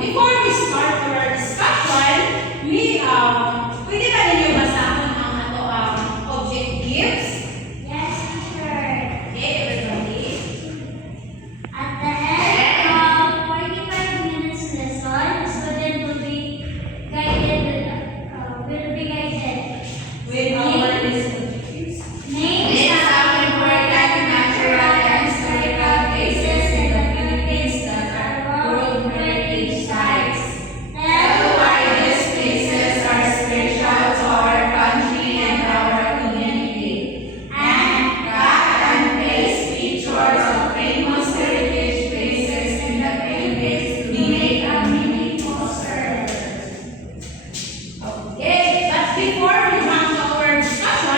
Before we start our discussion, pwede ba ninyo basahon ang objectives? Yes, teacher. Okay, everybody. At the end of 45 minutes lesson, student will be guided With our objectives. Name Some important natural and historical places in the Philippines that are World Heritage Sites. Tell why these places are special to our country and our community. And cut and paste pictures of famous heritage places in the Philippines to make a mini poster. Okay, but before we jump to our discussion,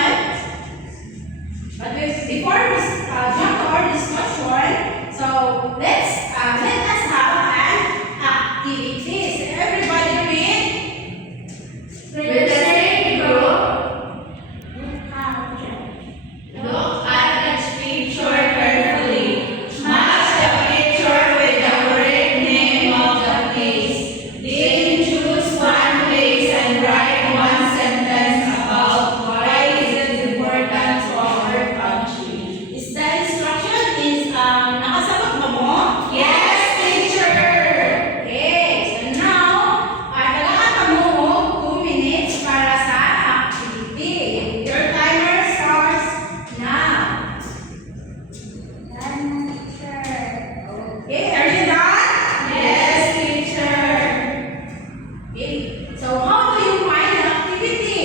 so let us have an activities. Everybody read with the same group. Look at each picture carefully. Match the picture with the correct name of the place. Then choose one place and write one sentence about why it is important to our country. Is the instruction nakasagot ba mo? Yes, teacher! Okay, so now, kailangan pa mo 2 minutes para sa activity. Your timer starts now. Okay, are you done? Yes, teacher. Okay, so how do you find the activity?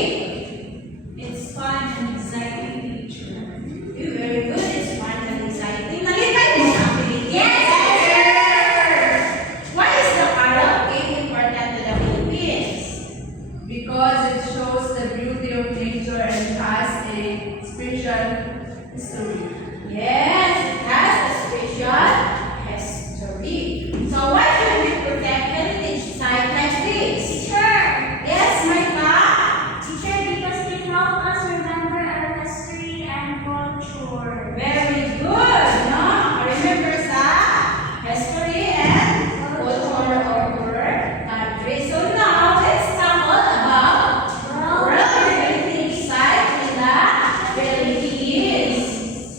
It's fun and exciting, teacher. Okay, very good. It's fun and exciting. Nalipay mo sa activity? Yes, Why is the Arab cake important to the Philippines? Because it shows the beauty of nature and has a special history. Yes, it has a special history. So why should we protect heritage sites like this? Teacher. Yes, Maika? Teacher, because they help us remember our history and culture. Very good. No? Remember sa history and culture of our country. So now, let's tackle about World Heritage Site in the Philippines.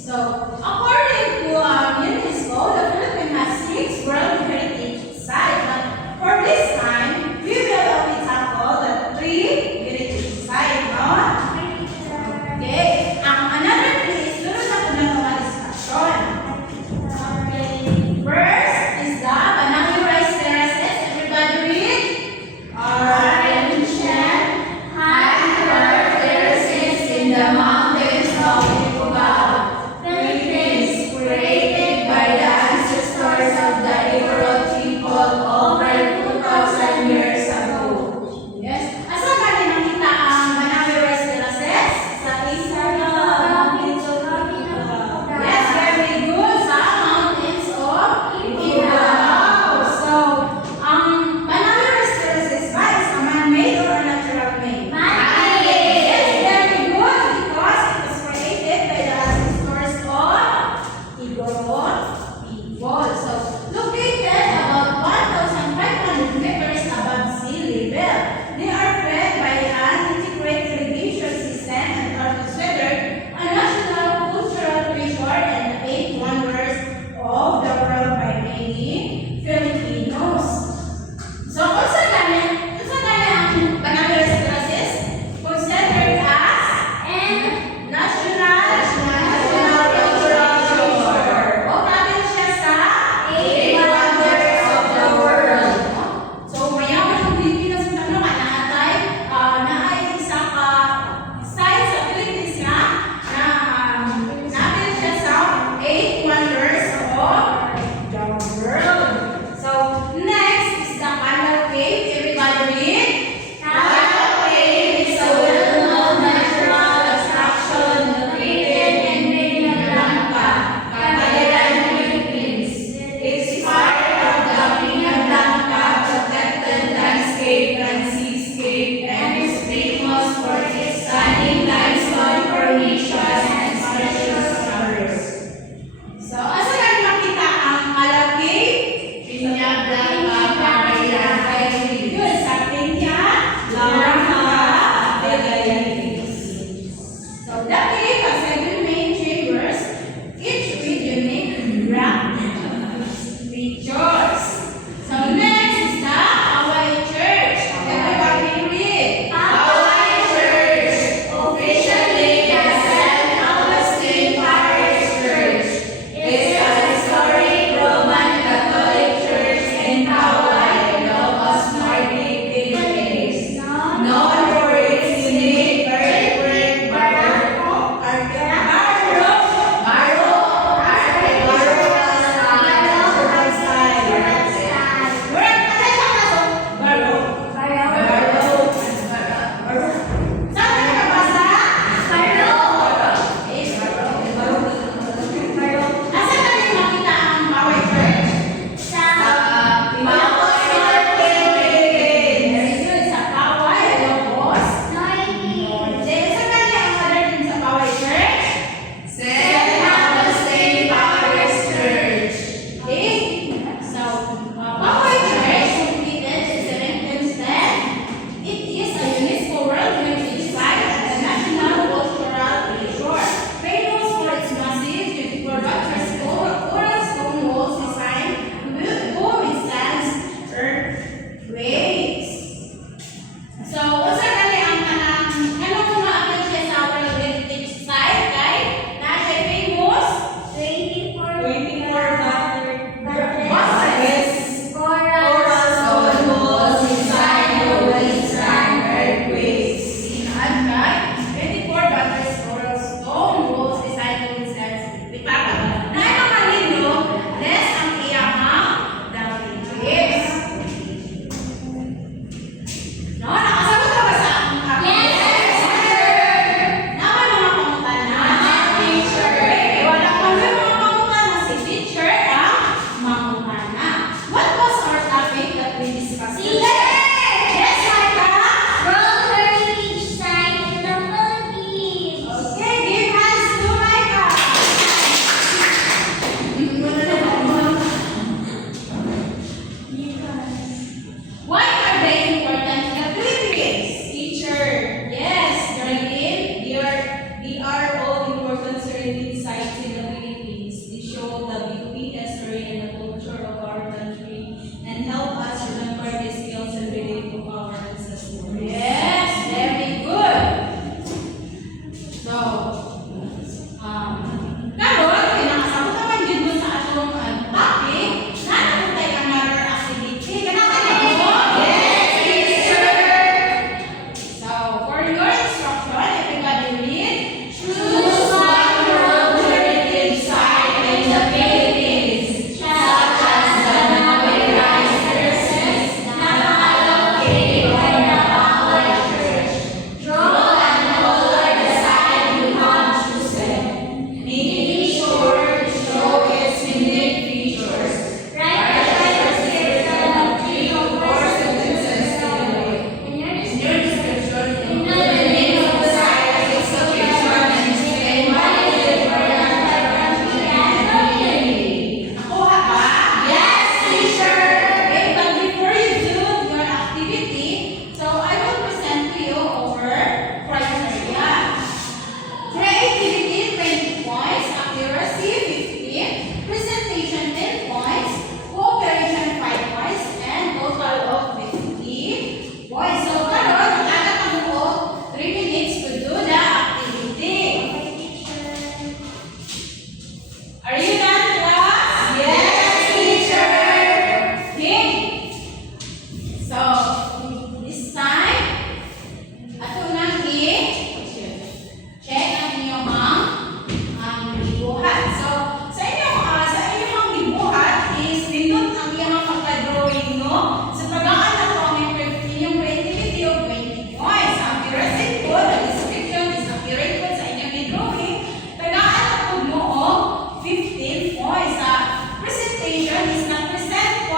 So, according to UNESCO, the Philippines has 6 World Heritage Sites. But for this time, we will only tackle the 3 heritage sites, no? Okay. Another place, doon na ito na mga discussion. First is the Banangi Rice Terraces. Everybody read? Ancient hand-carved terraces in the mountains of Ifugao, Philippines, created by the ancestors of the Igorot people over 2,000 years ago. Yes. Asa ka din nakita ang Banangi Rice Terraces? Sa Yes, very good. Sa mountains of Ifugao. So, ang Banangi Rice Terraces ba is a man-made or a natural made? Man-made. Yes, very good because it was created by the ancestors of Igorot people. So, located about 1,000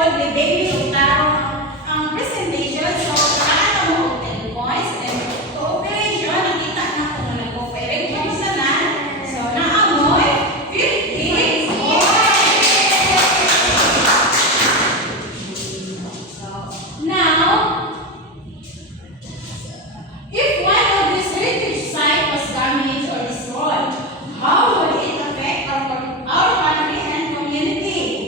called the daily presentation. So, nakakita mo 10 points. And cooperation, nakita na kung nag-cooperate mo sa na. So, naamoy 50 points. So, now, if one of these heritage sites was damaged or destroyed, how would it affect our country and community?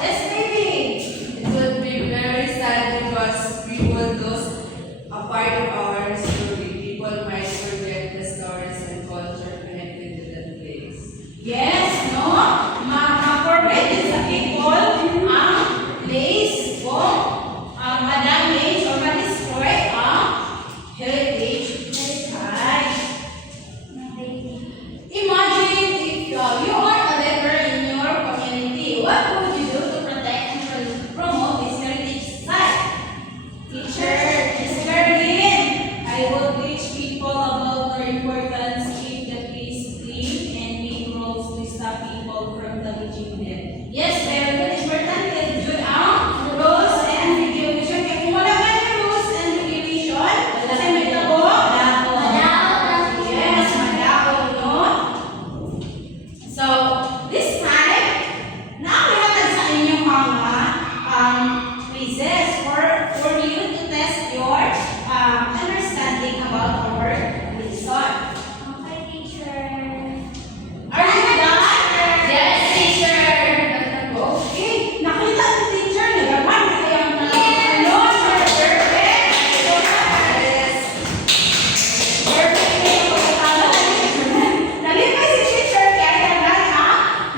Yes, baby. It would be very sad because we would lose a part of our history. People might forget the stories and culture connected to that place. Yes, no? Ma-forget din sa people ang place o ma-damage or ma-destroy ang heritage site. Imagine if you are a leader in your community. What would you do to protect and promote this heritage site? Teacher, Miss Caroline, I will teach people about the importance keep the place clean and make rules to stop people from damaging them. Yes, very good. Importante yun ang rules and regulation. Kaya kung wala man yung rules and regulation, kasi may tabo, yes, madao, no? So, this time, nakihatag sa inyong mga quizzes for you to test your understanding about our lesson. Okay, teacher. Are you done? Yes, teacher! Okay. Nakita ni teacher, nagaman kaya ang ano, perfect. Yes! Perfect na yung pagkakala ni teacher. Nalipay si teacher kaya tagal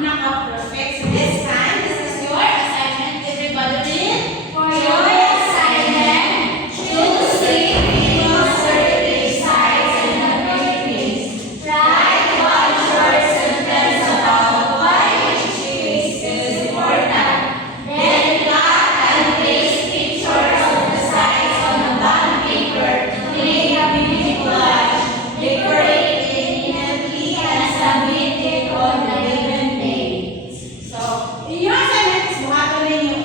naka-perfect. So this time, this is your assignment. Everybody read. For your assignment, choose 3 famous heritage sites in the Philippines. Write one short sentence about why each place is important. Then plot and place pictures of the sites on a bond paper to make a mini collage. Decorate it neatly and submit it on the given day. So, in your assignment, buhaton ninyo